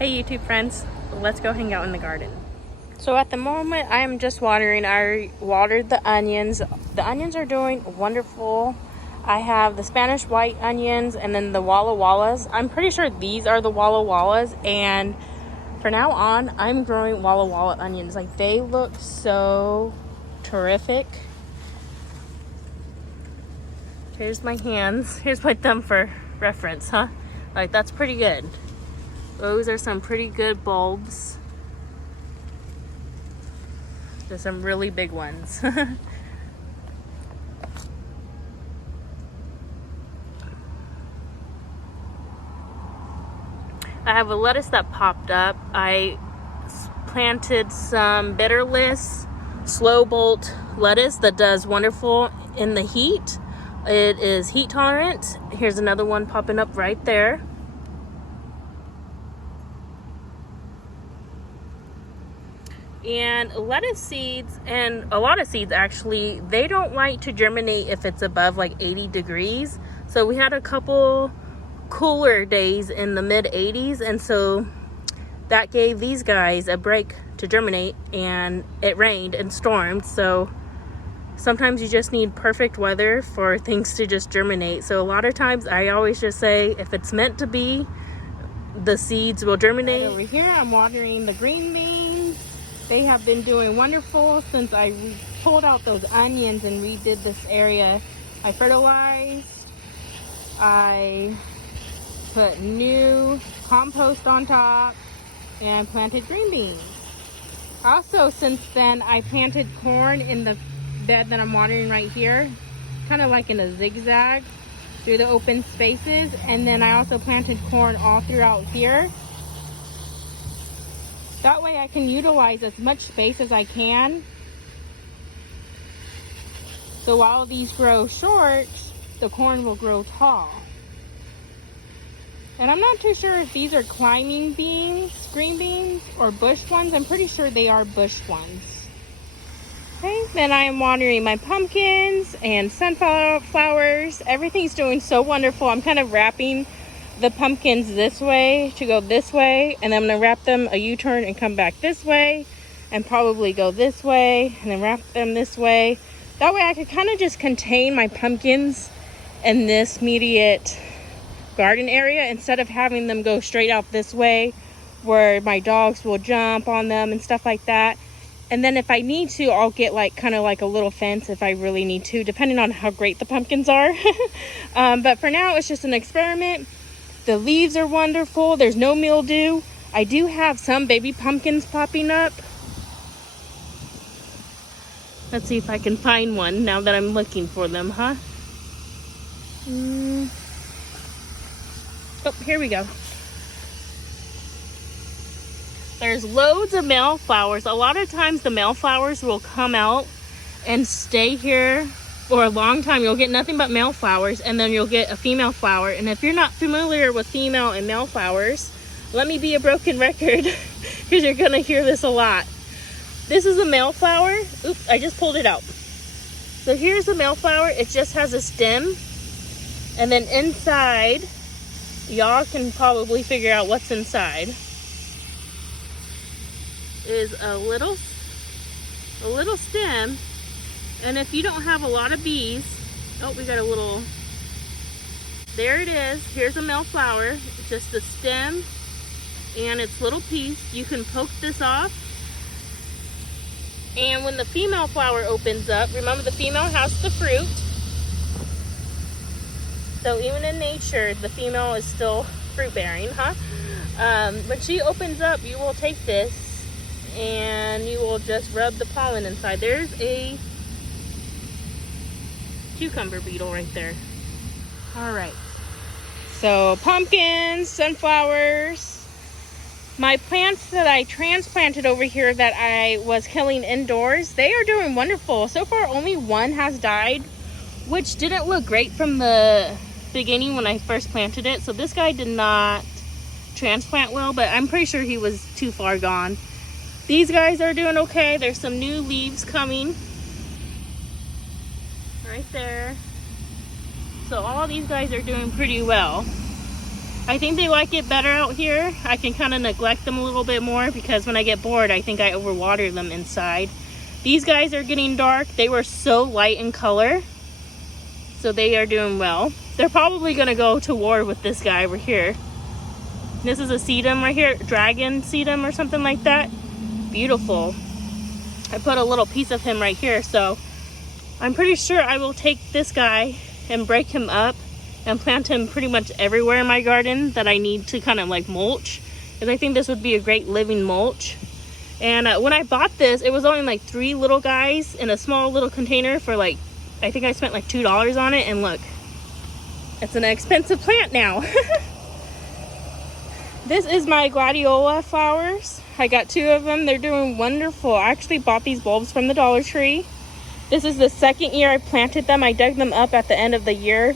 Hey YouTube friends, let's go hang out in the garden. So at the moment I am just watering. I watered the onions. The onions are doing wonderful. I have the Spanish white onions and then the Walla Wallas. I'm pretty sure these are the Walla Wallas, and for now on I'm growing Walla Walla onions. Like, they look so terrific. Here's my hands. Here's my thumb for reference, huh? Like, that's pretty good. Those are some pretty good bulbs. There's some really big ones. I have a lettuce that popped up. I planted some bitterless slow bolt lettuce that does wonderful in the heat. It is heat tolerant. Here's another one popping up right there. And lettuce seeds, and a lot of seeds actually, they don't like to germinate if it's above like 80 degrees. So we had a couple cooler days in the mid 80s, and so that gave these guys a break to germinate, and it rained and stormed. So sometimes you just need perfect weather for things to just germinate. So a lot of times I always just say, if it's meant to be, the seeds will germinate. Right over here I'm watering the green beans. They have been doing wonderful since I pulled out those onions and redid this area. I fertilized, I put new compost on top, and planted green beans. Also, since then, I planted corn in the bed that I'm watering right here, kind of like in a zigzag through the open spaces. And then I also planted corn all throughout here. That way I can utilize as much space as I can. So while these grow short, the corn will grow tall. And I'm not too sure if these are climbing beans, green beans, or bush ones. I'm pretty sure they are bush ones. Okay, then I am watering my pumpkins and sunflowers. Everything's doing so wonderful. I'm kind of wrapping the pumpkins this way to go this way, and then I'm gonna wrap them a U-turn and come back this way, and probably go this way and then wrap them this way. That way I could kind of just contain my pumpkins in this immediate garden area instead of having them go straight out this way where my dogs will jump on them and stuff like that. And then if I need to, I'll get like kind of like a little fence if I really need to, depending on how great the pumpkins are. But for now it's just an experiment. The leaves are wonderful. There's no mildew. I do have some baby pumpkins popping up. Let's see if I can find one now that I'm looking for them, huh? Oh, here we go. There's loads of male flowers. A lot of times the male flowers will come out and stay here for a long time. You'll get nothing but male flowers, and then you'll get a female flower. And if you're not familiar with female and male flowers, let me be a broken record because you're gonna hear this a lot. This is a male flower. Oops, I just pulled it out. So here's a male flower. It just has a stem, and then inside, y'all can probably figure out what's inside, is a little stem. And if you don't have a lot of bees, oh, we got a little, there it is. Here's a male flower. It's just the stem and its little piece. You can poke this off. And when the female flower opens up, remember the female has the fruit. So even in nature, the female is still fruit bearing, huh? When she opens up, you will take this and you will just rub the pollen inside. There's a cucumber beetle right there. All right, so pumpkins, sunflowers, my plants that I transplanted over here that I was killing indoors, they are doing wonderful. So far only one has died, which didn't look great from the beginning when I first planted it. So this guy did not transplant well, but I'm pretty sure he was too far gone. These guys are doing okay. There's some new leaves coming right there. So all these guys are doing pretty well. I think they like it better out here. I can kind of neglect them a little bit more because when I get bored, I think I overwater them inside. These guys are getting dark. They were so light in color, so they are doing well. They're probably gonna go to war with this guy over here. This is a sedum right here, dragon sedum or something like that. Beautiful. I put a little piece of him right here, so I'm pretty sure I will take this guy and break him up and plant him pretty much everywhere in my garden that I need to kind of like mulch, because I think this would be a great living mulch. And when I bought this, it was only like 3 little guys in a small little container for like, I think I spent like $2 on it, and look, it's an expensive plant now. This is my gladiola flowers. I got 2 of them. They're doing wonderful. I actually bought these bulbs from the Dollar Tree. This is the 2nd year I planted them. I dug them up at the end of the year.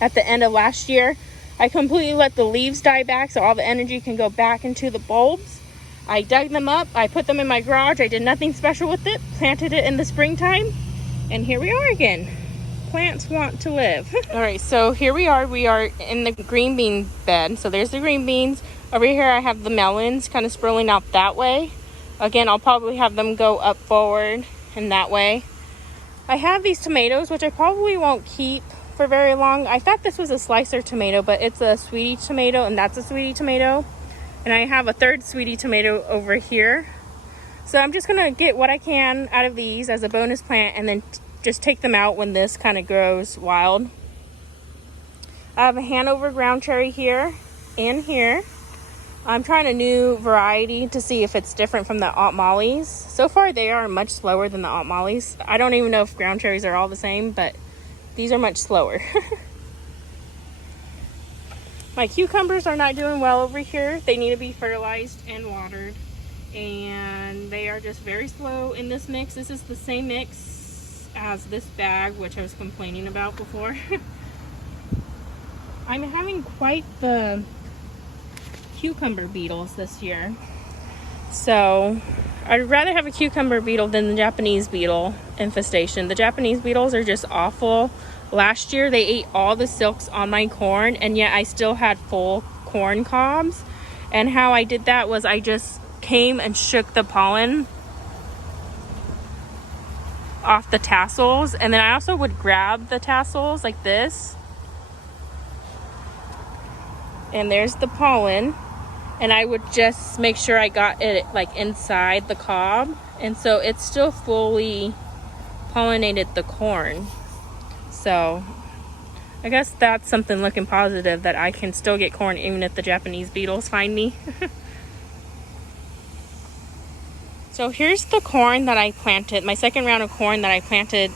At the end of last year, I completely let the leaves die back so all the energy can go back into the bulbs. I dug them up. I put them in my garage. I did nothing special with it. Planted it in the springtime. And here we are again. Plants want to live. All right, so here we are. We are in the green bean bed. So there's the green beans. Over here I have the melons kind of sprawling out that way. Again, I'll probably have them go up forward and that way. I have these tomatoes, which I probably won't keep for very long. I thought this was a slicer tomato, but it's a sweetie tomato, and that's a sweetie tomato. And I have a 3rd sweetie tomato over here. So I'm just gonna get what I can out of these as a bonus plant, and then just take them out when this kind of grows wild. I have a Hanover ground cherry here and here. I'm trying a new variety to see if it's different from the Aunt Molly's. So far they are much slower than the Aunt Molly's. I don't even know if ground cherries are all the same, but these are much slower. My cucumbers are not doing well over here. They need to be fertilized and watered, and they are just very slow in this mix. This is the same mix as this bag, which I was complaining about before. I'm having quite the cucumber beetles this year. So I'd rather have a cucumber beetle than the Japanese beetle infestation. The Japanese beetles are just awful. Last year they ate all the silks on my corn, and yet I still had full corn cobs. And how I did that was I just came and shook the pollen off the tassels, and then I also would grab the tassels like this, and there's the pollen, and I would just make sure I got it like inside the cob, and so it still fully pollinated the corn. So I guess that's something looking positive, that I can still get corn even if the Japanese beetles find me. So here's the corn that I planted, my 2nd round of corn that I planted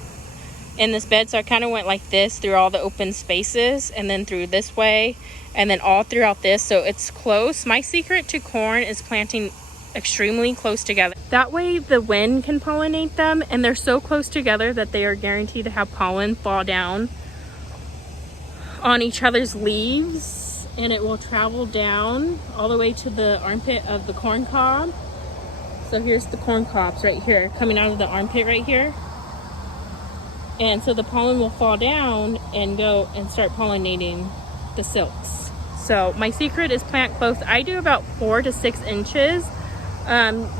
in this bed. So I kind of went like this through all the open spaces, and then through this way, and then all throughout this. So it's close. My secret to corn is planting extremely close together. That way the wind can pollinate them, and they're so close together that they are guaranteed to have pollen fall down on each other's leaves, and it will travel down all the way to the armpit of the corn cob. So here's the corn cobs right here coming out of the armpit right here. And so the pollen will fall down and go and start pollinating the silks. So my secret is plant close. I do about 4 to 6 inches.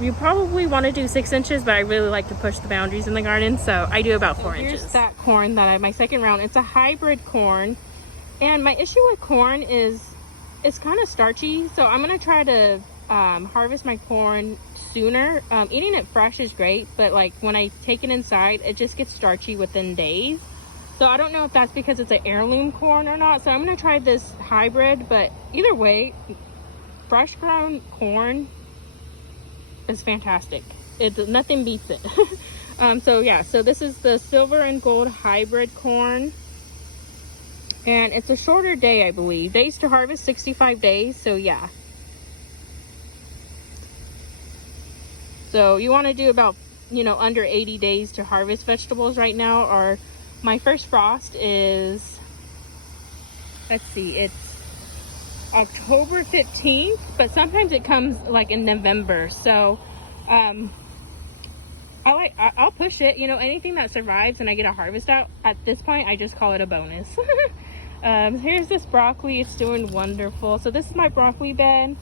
You probably want to do 6 inches, but I really like to push the boundaries in the garden, so I do about 4 inches. Here's that corn that I have my 2nd round. It's a hybrid corn, and my issue with corn is it's kind of starchy, so I'm going to try to harvest my corn sooner. Eating it fresh is great, but like when I take it inside, it just gets starchy within days. So I don't know if that's because it's an heirloom corn or not. So I'm going to try this hybrid, but either way, fresh grown corn is fantastic. Nothing beats it. So yeah, so this is the silver and gold hybrid corn, and it's a shorter day, I believe. Days to harvest 65 days. So yeah, so you want to do about, you know, under 80 days to harvest vegetables right now. Or my first frost is, let's see, it's October 15th, but sometimes it comes like in November. So I'll push it, you know, anything that survives and I get a harvest out at this point, I just call it a bonus. Here's this broccoli. It's doing wonderful. So this is my broccoli bed.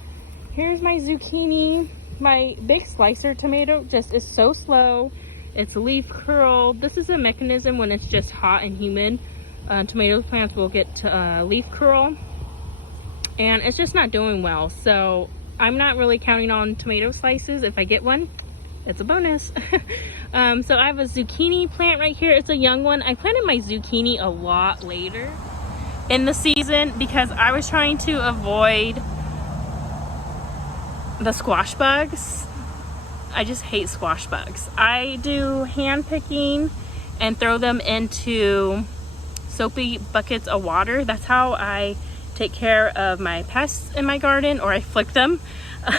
Here's my zucchini. My big slicer tomato just is so slow. It's leaf curl. This is a mechanism when it's just hot and humid. Tomato plants will get leaf curl, and it's just not doing well. So I'm not really counting on tomato slices. If I get one, it's a bonus. So I have a zucchini plant right here. It's a young one. I planted my zucchini a lot later in the season because I was trying to avoid the squash bugs. I just hate squash bugs. I do hand picking and throw them into soapy buckets of water. That's how I take care of my pests in my garden, or I flick them. Because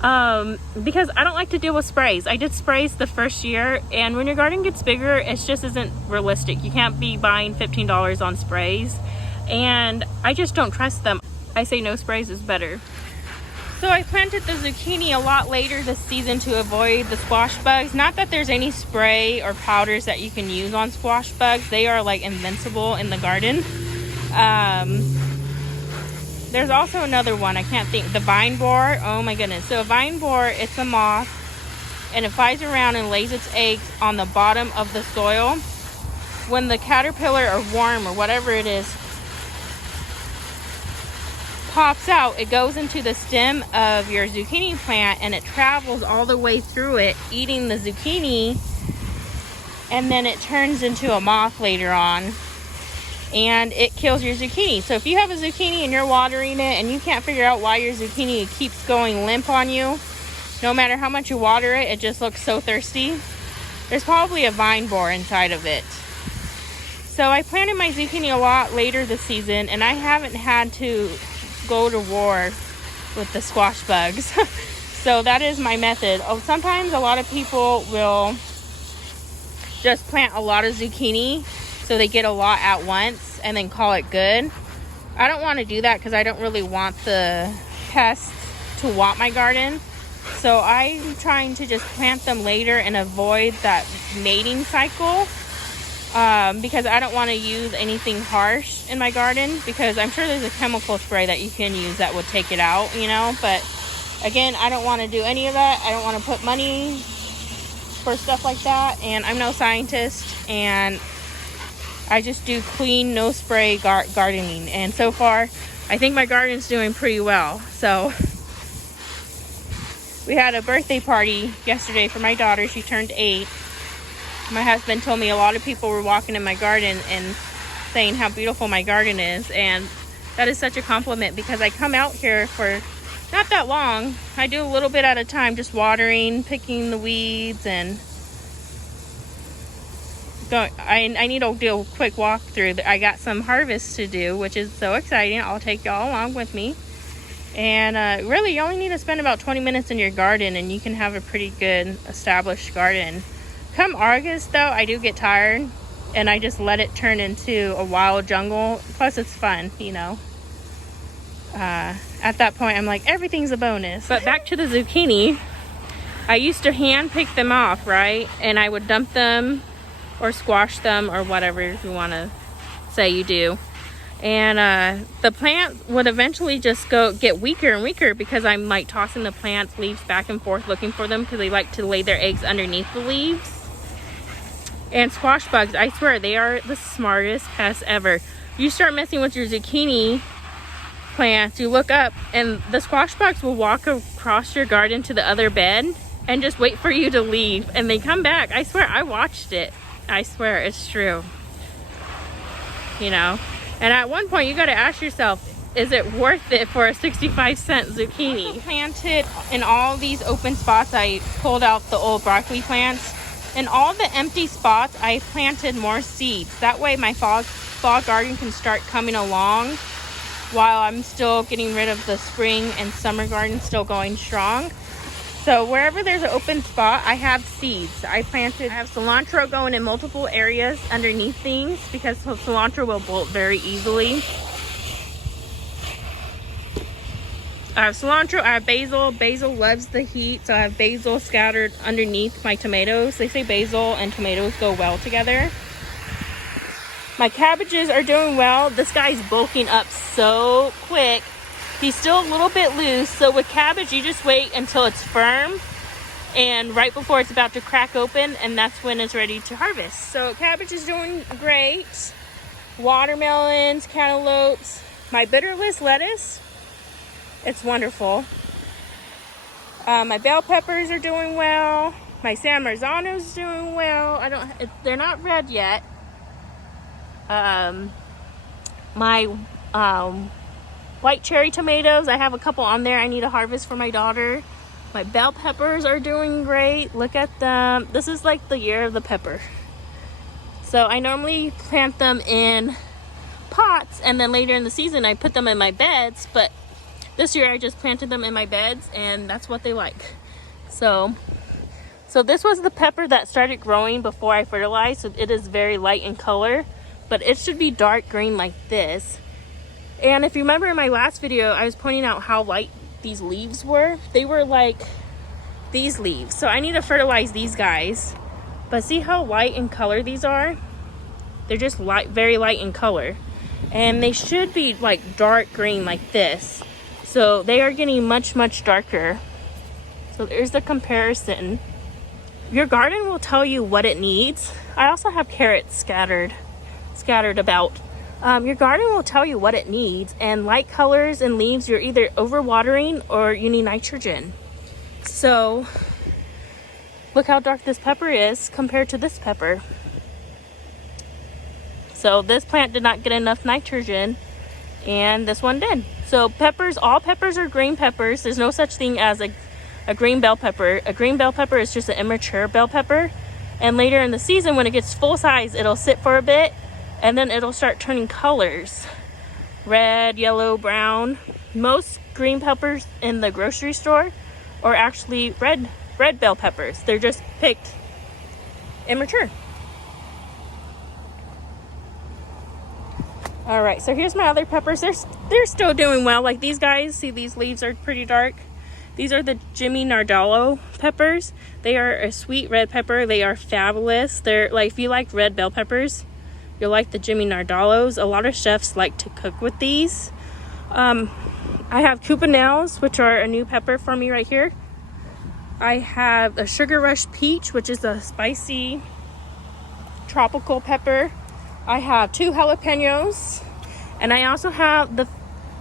I don't like to deal with sprays. I did sprays the first year, and when your garden gets bigger, it just isn't realistic. You can't be buying $15 on sprays, and I just don't trust them. I say no sprays is better. So I planted the zucchini a lot later this season to avoid the squash bugs. Not that there's any spray or powders that you can use on squash bugs. They are like invincible in the garden. There's also another one, I can't think, the vine borer. Oh my goodness. So a vine borer, it's a moth, and it flies around and lays its eggs on the bottom of the soil. When the caterpillar or worm or whatever it is pops out, it goes into the stem of your zucchini plant, and it travels all the way through it, eating the zucchini, and then it turns into a moth later on, and it kills your zucchini. So if you have a zucchini and you're watering it and you can't figure out why your zucchini keeps going limp on you, no matter how much you water it, it just looks so thirsty, there's probably a vine borer inside of it. So I planted my zucchini a lot later this season, and I haven't had to go to war with the squash bugs. So that is my method. Sometimes a lot of people will just plant a lot of zucchini so they get a lot at once and then call it good. I don't want to do that because I don't really want the pests to want my garden. So I'm trying to just plant them later and avoid that mating cycle. Because I don't want to use anything harsh in my garden, because I'm sure there's a chemical spray that you can use that would take it out, you know. But again, I don't want to do any of that. I don't want to put money for stuff like that, and I'm no scientist, and I just do clean, no spray gardening. And so far, I think my garden's doing pretty well. So we had a birthday party yesterday for my daughter. She turned 8. My husband told me a lot of people were walking in my garden and saying how beautiful my garden is, and that is such a compliment because I come out here for not that long. I do a little bit at a time, just watering, picking the weeds, and I need to do a quick walkthrough. I got some harvest to do, which is so exciting. I'll take y'all along with me. And really, you only need to spend about 20 minutes in your garden, and you can have a pretty good established garden. Come August, though, I do get tired, and I just let it turn into a wild jungle. Plus, it's fun, you know. At that point, I'm like, everything's a bonus. But back to the zucchini. I used to hand pick them off, right? And I would dump them or squash them or whatever you want to say you do. And the plant would eventually just get weaker and weaker because I'm like tossing the plant's leaves back and forth looking for them because they like to lay their eggs underneath the leaves. And squash bugs, I swear, they are the smartest pests ever. You start messing with your zucchini plants, you look up, and the squash bugs will walk across your garden to the other bed and just wait for you to leave. And they come back. I swear, I watched it. I swear, it's true. You know? And at one point, you got to ask yourself, is it worth it for a 65-cent zucchini? Planted in all these open spots. I pulled out the old broccoli plants. In all the empty spots, I planted more seeds. That way my fall garden can start coming along while I'm still getting rid of the spring and summer garden still going strong. So wherever there's an open spot, I have seeds. I have cilantro going in multiple areas underneath things because cilantro will bolt very easily. I have cilantro, I have basil. Basil loves the heat, so I have basil scattered underneath my tomatoes. They say basil and tomatoes go well together. My cabbages are doing well. This guy's bulking up so quick. He's still a little bit loose. So with cabbage, you just wait until it's firm and right before it's about to crack open, and that's when it's ready to harvest. So cabbage is doing great. Watermelons, cantaloupes, my bitterless lettuce, it's wonderful. My bell peppers are doing well. My San Marzanos doing well. They're not red yet. My white cherry tomatoes, I have a couple on there I need to harvest for my daughter. My bell peppers are doing great. Look at them. This is like the year of the pepper. So I normally plant them in pots, and then later in the season I put them in my beds, but this year I just planted them in my beds, and that's what they like. So this was the pepper that started growing before I fertilized. So it is very light in color, but it should be dark green like this. And if you remember in my last video, I was pointing out how light these leaves were. They were like these leaves. So I need to fertilize these guys. But see how light in color these are? They're just light, very light in color. And they should be like dark green like this. So they are getting much, much darker. So there's the comparison. Your garden will tell you what it needs. I also have carrots scattered about. Your garden will tell you what it needs, and light colors and leaves, you're either overwatering or you need nitrogen. So look how dark this pepper is compared to this pepper. So this plant did not get enough nitrogen, and this one did. So peppers, all peppers are green peppers. There's no such thing as a green bell pepper. A green bell pepper is just an immature bell pepper. And later in the season, when it gets full size, it'll sit for a bit, and then it'll start turning colors. Red, yellow, brown. Most green peppers in the grocery store are actually red bell peppers. They're just picked immature. All right, so here's my other peppers. They're still doing well. Like these guys, see these leaves are pretty dark. These are the Jimmy Nardolo peppers. They are a sweet red pepper. They are fabulous. They're like, if you like red bell peppers, you'll like the Jimmy Nardolos. A lot of chefs like to cook with these. I have Cupanelles, which are a new pepper for me right here. I have a Sugar Rush Peach, which is a spicy tropical pepper. I have 2 jalapenos, and I also have the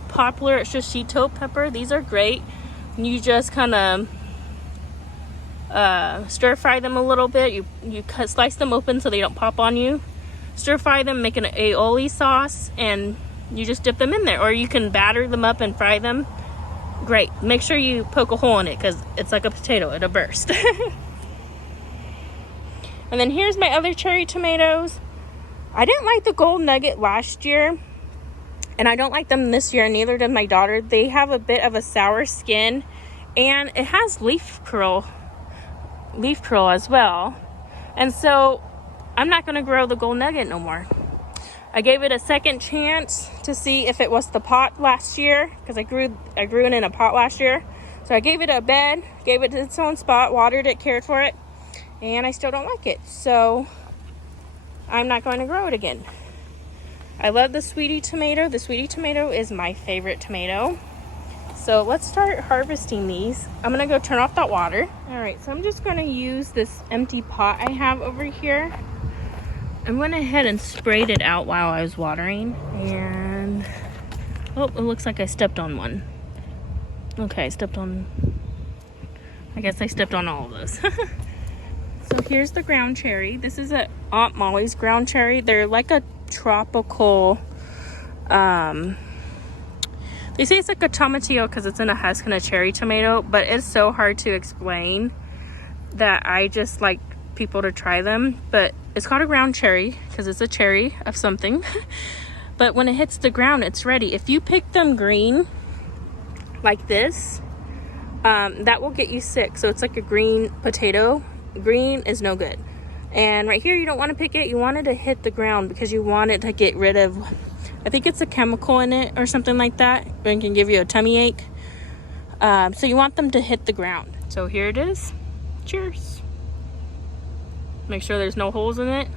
popular shishito pepper. These are great. You just kind of stir fry them a little bit. You slice them open so they don't pop on you. Stir fry them, make an aioli sauce, and you just dip them in there. Or you can batter them up and fry them. Great. Make sure you poke a hole in it because it's like a potato. It'll burst. And then here's my other cherry tomatoes. I didn't like the gold nugget last year, and I don't like them this year, neither did my daughter. They have a bit of a sour skin, and it has leaf curl as well. And so I'm not going to grow the gold nugget no more. I gave it a second chance to see if it was the pot last year, because I grew it in a pot last year. So I gave it a bed, gave it its own spot, watered it, cared for it, and I still don't like it. So I'm not going to grow it again. I love the sweetie tomato. The sweetie tomato is my favorite tomato. So let's start harvesting these. I'm gonna go turn off that water. All right, so I'm just gonna use this empty pot I have over here. I went ahead and sprayed it out while I was watering, and oh, it looks like I stepped on one. Okay, I guess I stepped on all of those. So here's the ground cherry. This is a Aunt Molly's ground cherry. They're like a tropical, they say it's like a tomatillo because it's in a husk and a cherry tomato, but it's so hard to explain that I just like people to try them. But it's called a ground cherry because it's a cherry of something. But when it hits the ground, it's ready. If you pick them green like this, that will get you sick. So it's like a green potato. Green is no good. And right here, you don't want to pick it. You want it to hit the ground because you want it to get rid of, I think it's a chemical in it or something like that. It can give you a tummy ache. So you want them to hit the ground. So here it is. Cheers. Make sure there's no holes in it.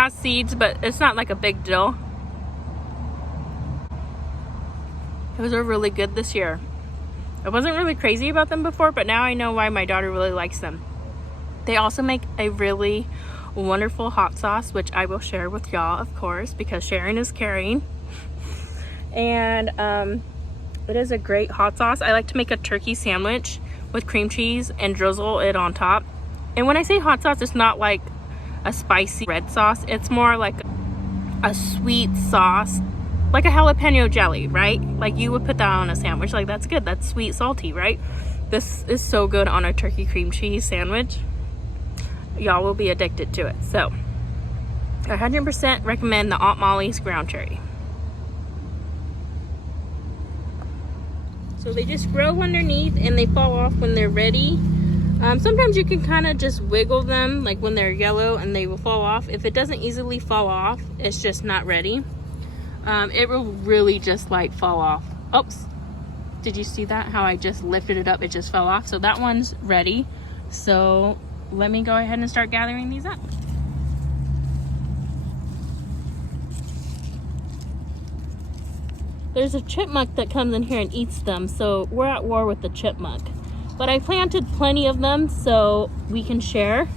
has seeds, but it's not like a big deal. Those are really good this year. I wasn't really crazy about them before, but now I know why my daughter really likes them. They also make a really wonderful hot sauce, which I will share with y'all, of course, because sharing is caring. And it is a great hot sauce. I like to make a turkey sandwich with cream cheese and drizzle it on top. And when I say hot sauce, it's not like a spicy red sauce. It's more like a sweet sauce, like a jalapeno jelly, right? Like you would put that on a sandwich. Like that's good. That's sweet, salty, right? This is so good on a turkey cream cheese sandwich. Y'all will be addicted to it. So I 100% recommend the Aunt Molly's ground cherry. So they just grow underneath and they fall off when they're ready. Sometimes you can kind of just wiggle them like when they're yellow and they will fall off. If it doesn't easily fall off, it's just not ready. It will really just like fall off. Oops, did you see that? How I just lifted it up, it just fell off. So that one's ready. So let me go ahead and start gathering these up. There's a chipmunk that comes in here and eats them, so we're at war with the chipmunk. But I planted plenty of them so we can share.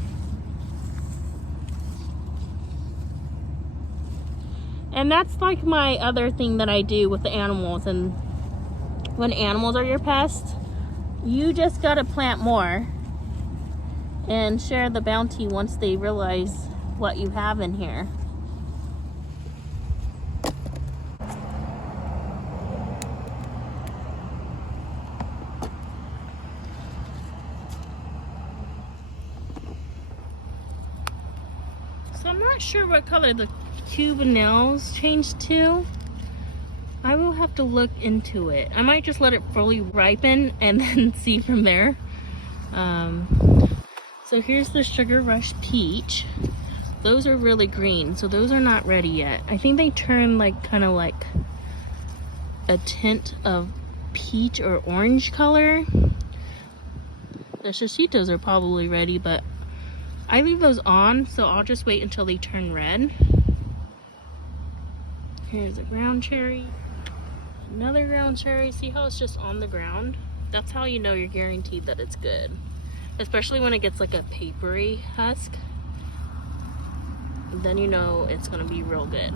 And that's like my other thing that I do with the animals. And when animals are your pests, you just gotta plant more and share the bounty once they realize what you have in here. So I'm not sure what color the Cubanelles changed to. I will have to look into it. I might just let it fully ripen and then see from there. So here's the Sugar Rush Peach. Those are really green, so those are not ready yet. I think they turn like kind of like a tint of peach or orange color. The Shashitos are probably ready, but I leave those on, so I'll just wait until they turn red. Here's a ground cherry. Another ground cherry. See how it's just on the ground? That's how you know you're guaranteed that it's good. Especially when it gets like a papery husk. Then you know it's gonna be real good.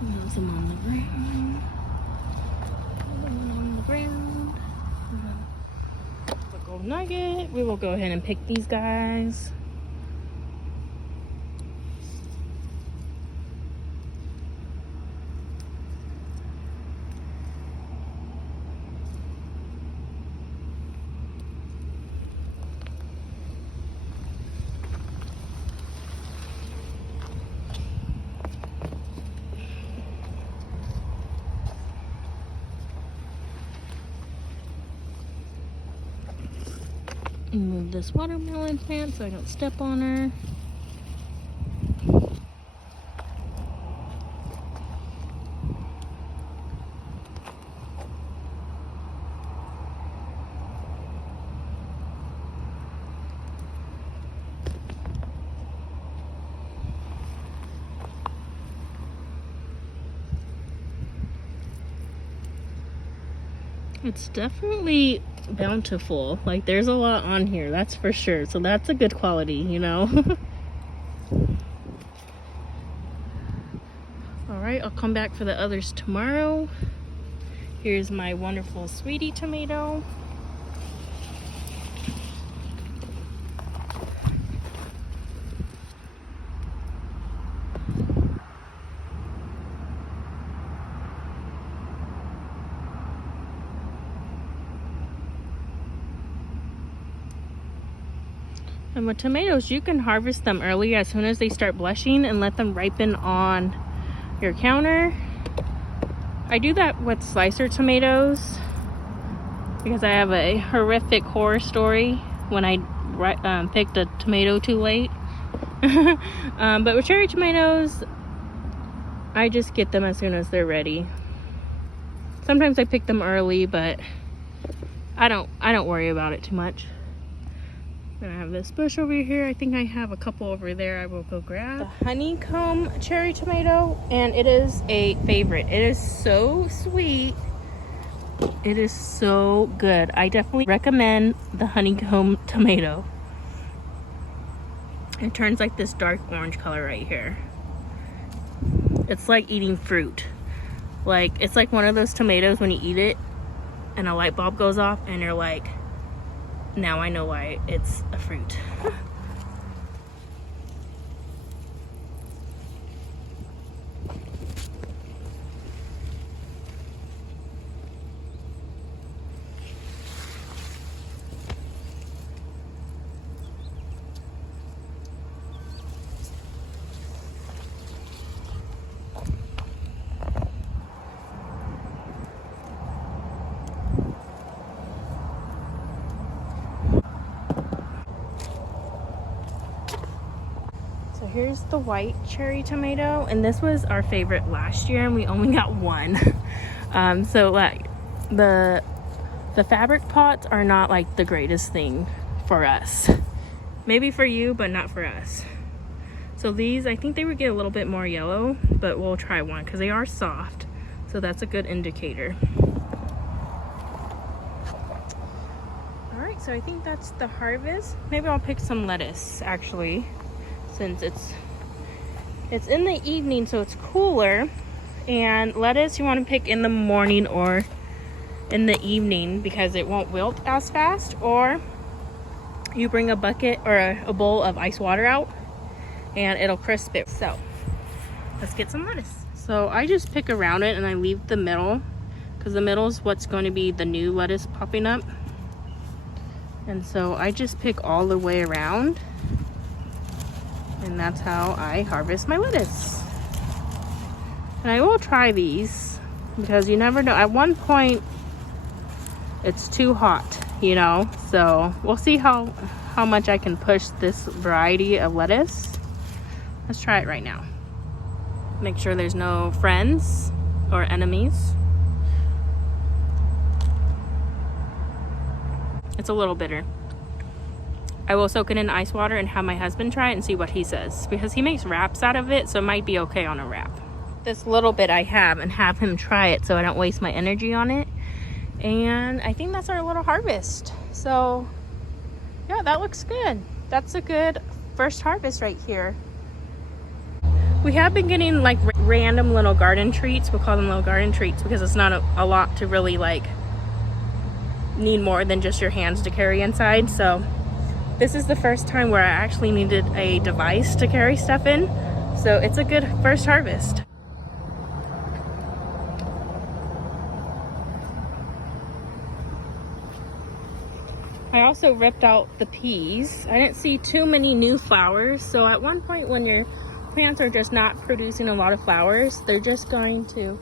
There's some on the ground. On the ground. The gold nugget. We will go ahead and pick these guys. Move this watermelon plant so I don't step on her. It's definitely bountiful. Like there's a lot on here, that's for sure. So that's a good quality, you know. All right, I'll come back for the others tomorrow. Here's my wonderful sweetie tomato. And with tomatoes, you can harvest them early as soon as they start blushing and let them ripen on your counter. I do that with slicer tomatoes because I have a horrific horror story when I picked a tomato too late. But with cherry tomatoes, I just get them as soon as they're ready. Sometimes I pick them early, but I don't worry about it too much. Then I have this bush over here. I think I have a couple over there. I will go grab the honeycomb cherry tomato, and it is a favorite. It is so sweet. It is so good. I definitely recommend the honeycomb tomato. It turns like this dark orange color right here. It's like eating fruit. Like, it's like one of those tomatoes when you eat it and a light bulb goes off and you're like, now I know why it's a fruit. So here's the white cherry tomato, and this was our favorite last year, and we only got one. So like the fabric pots are not like the greatest thing for us. Maybe for you, but not for us. So these, I think they would get a little bit more yellow, but we'll try one because they are soft. So that's a good indicator. All right, so I think that's the harvest. Maybe I'll pick some lettuce actually, since it's in the evening, so it's cooler. And lettuce you want to pick in the morning or in the evening because it won't wilt as fast. Or you bring a bucket or a bowl of ice water out and it'll crisp it. So let's get some lettuce. So I just pick around it and I leave the middle because the middle is what's going to be the new lettuce popping up. And so I just pick all the way around, and that's how I harvest my lettuce. And I will try these because you never know. At one point it's too hot, you know, so we'll see how much I can push this variety of lettuce. Let's try it right now. Make sure there's no friends or enemies. It's a little bitter. I will soak it in ice water and have my husband try it and see what he says, because he makes wraps out of it, so it might be okay on a wrap. This little bit I have, and have him try it so I don't waste my energy on it. And I think that's our little harvest. So yeah, that looks good. That's a good first harvest right here. We have been getting like random little garden treats. We'll call them little garden treats because it's not a lot to really like need more than just your hands to carry inside. So this is the first time where I actually needed a device to carry stuff in. So it's a good first harvest. I also ripped out the peas. I didn't see too many new flowers. So at one point when your plants are just not producing a lot of flowers, they're just going to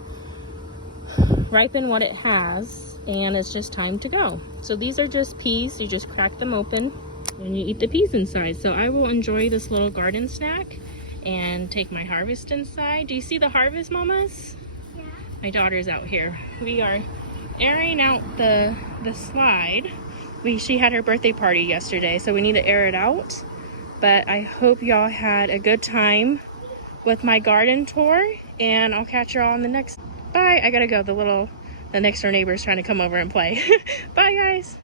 ripen what it has, and it's just time to go. So these are just peas. You just crack them open and you eat the peas inside. So I will enjoy this little garden snack and take my harvest inside. Do you see the harvest, mamas? Yeah. My daughter's out here. We are airing out the slide. She had her birthday party yesterday, so we need to air it out. But I hope y'all had a good time with my garden tour, and I'll catch y'all on the next. Bye. I gotta go. The next door neighbor's trying to come over and play. Bye, guys.